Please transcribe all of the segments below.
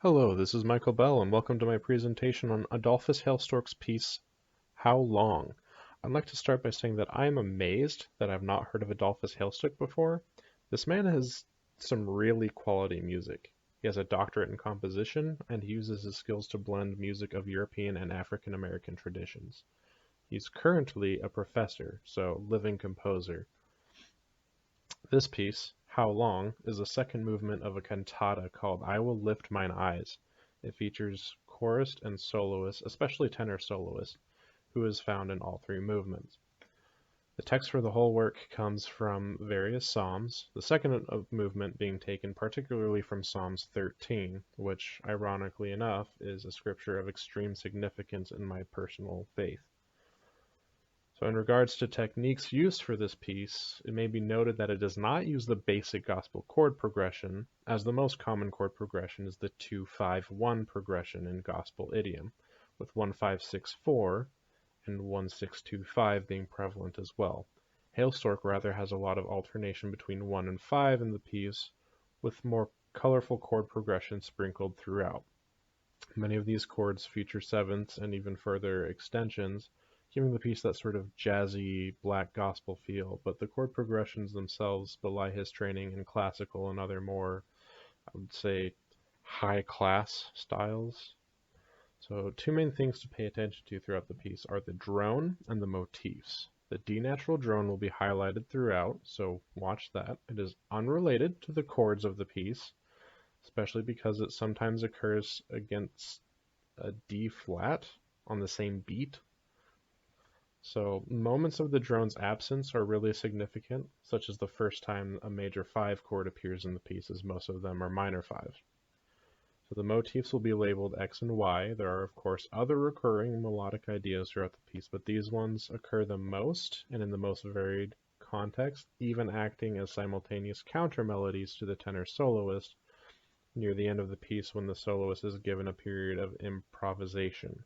Hello, this is Michael Bell, and welcome to my presentation on Adolphus Hailstork's piece, How Long? I'd like to start by saying that I am amazed that I've not heard of Adolphus Hailstork before. This man has some really quality music. He has a doctorate in composition, and he uses his skills to blend music of European and African American traditions. He's currently a professor, so living composer. This piece, "How Long?", is the second movement of a cantata called "I Will Lift Mine Eyes". It features chorist and soloist, especially tenor soloist, who is found in all three movements. The text for the whole work comes from various psalms, the second movement being taken particularly from Psalms 13, which, ironically enough, is a scripture of extreme significance in my personal faith. So in regards to techniques used for this piece, it may be noted that it does not use the basic gospel chord progression, as the most common chord progression is the 2-5-1 progression in gospel idiom, with 1-5-6-4 and 1-6-2-5 being prevalent as well. Hailstork rather has a lot of alternation between 1 and 5 in the piece, with more colorful chord progression sprinkled throughout. Many of these chords feature sevenths and even further extensions, giving the piece that sort of jazzy black gospel feel, but the chord progressions themselves belie his training in classical and other more, I would say, high class styles. So two main things to pay attention to throughout the piece are the drone and the motifs. The D natural drone will be highlighted throughout, so watch that. It is unrelated to the chords of the piece, especially because it sometimes occurs against a D flat on the same beat. So moments of the drone's absence are really significant, such as the first time a major 5 chord appears in the piece, as most of them are minor 5s. So the motifs will be labeled X and Y. There are, of course, other recurring melodic ideas throughout the piece, but these ones occur the most and in the most varied context, even acting as simultaneous counter melodies to the tenor soloist near the end of the piece when the soloist is given a period of improvisation.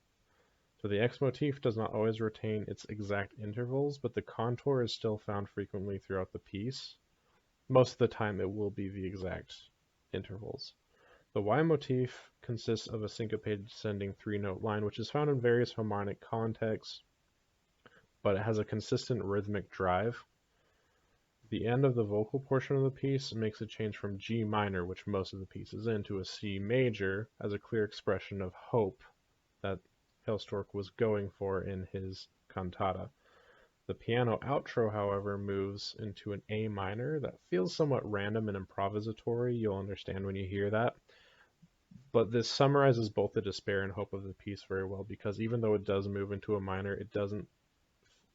So the X motif does not always retain its exact intervals, but the contour is still found frequently throughout the piece. Most of the time it will be the exact intervals. The Y motif consists of a syncopated descending 3-note line, which is found in various harmonic contexts, but it has a consistent rhythmic drive. The end of the vocal portion of the piece makes a change from G minor, which most of the piece is in, to a C major as a clear expression of hope that Hailstork was going for in his cantata. The piano outro, however, moves into an A minor that feels somewhat random and improvisatory. You'll understand when you hear that. But this summarizes both the despair and hope of the piece very well, because even though it does move into a minor, it doesn't,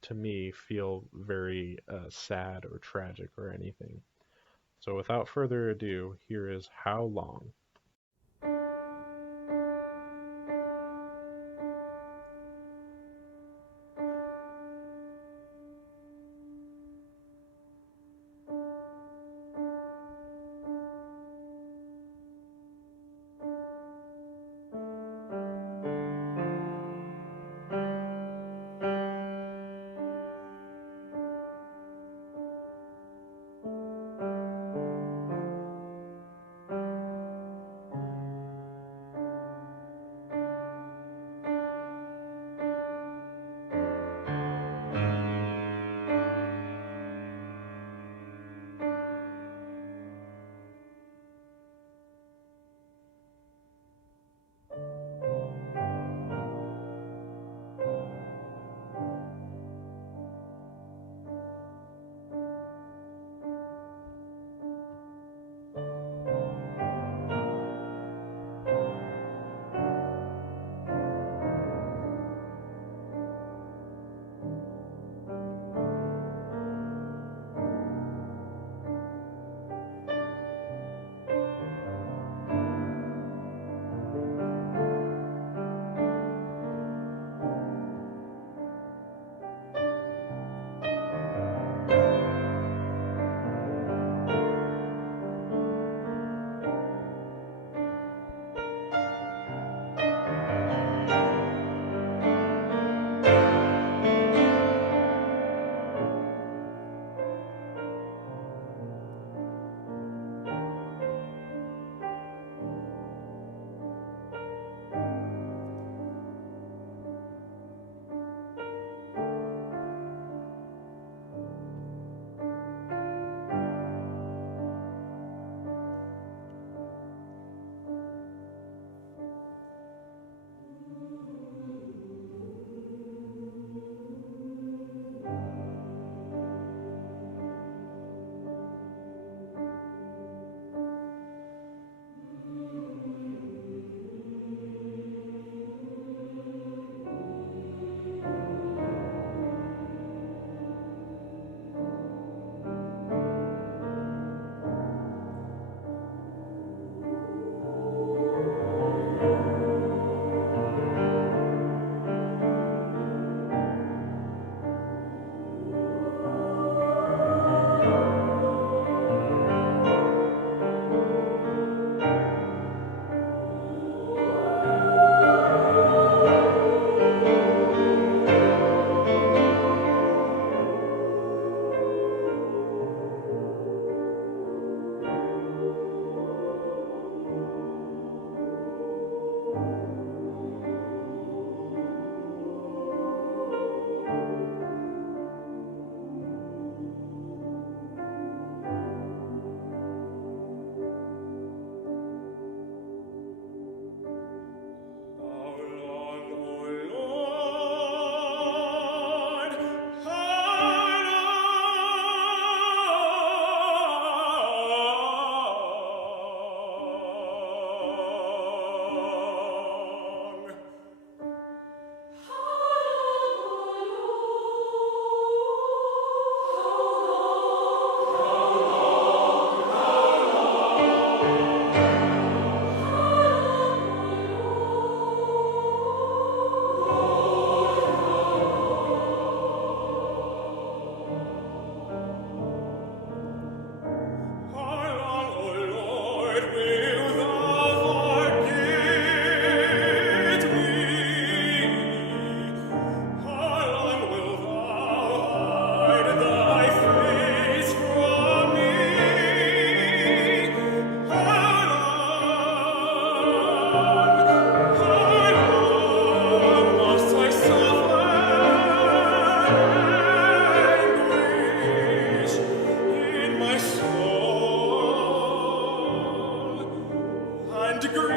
to me, feel very sad or tragic or anything. So without further ado, here is How Long? and grief.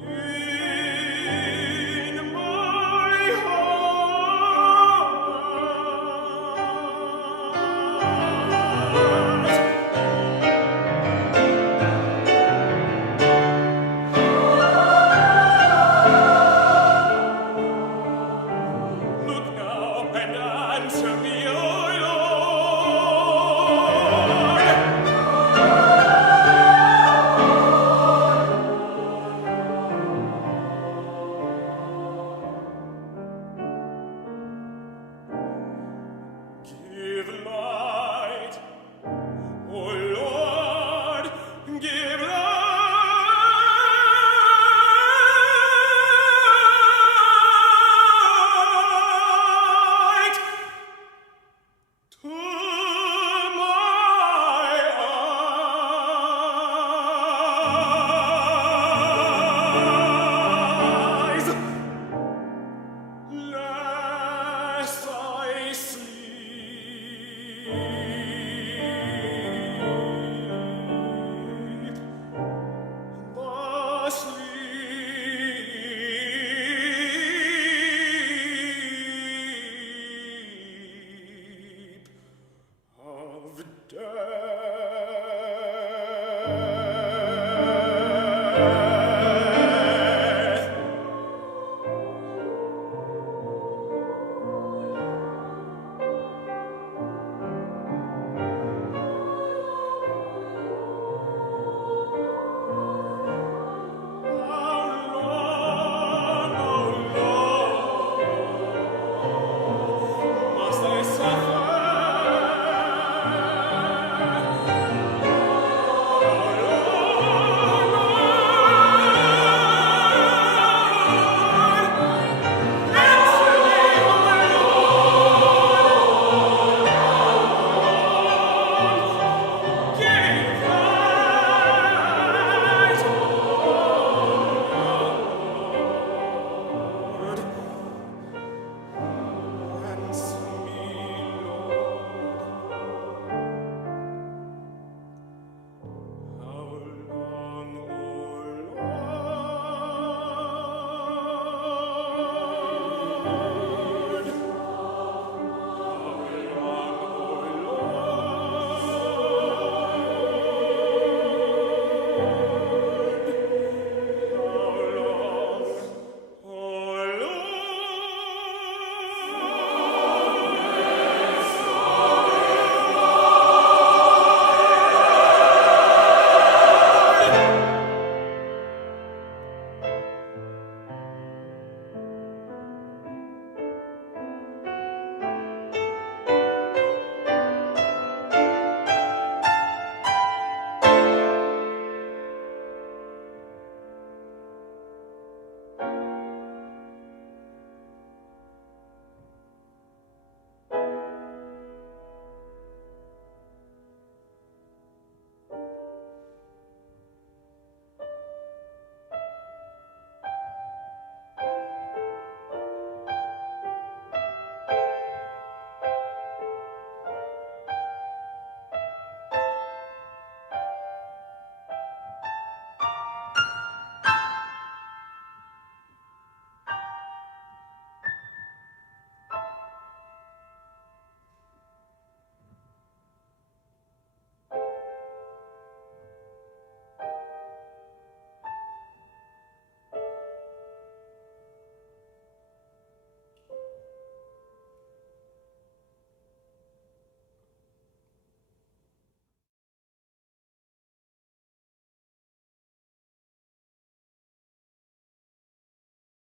In my heart. Look now and answer me, O Lord. Give light, O Lord, give light to my eyes, lest I sleep. The sleep of death.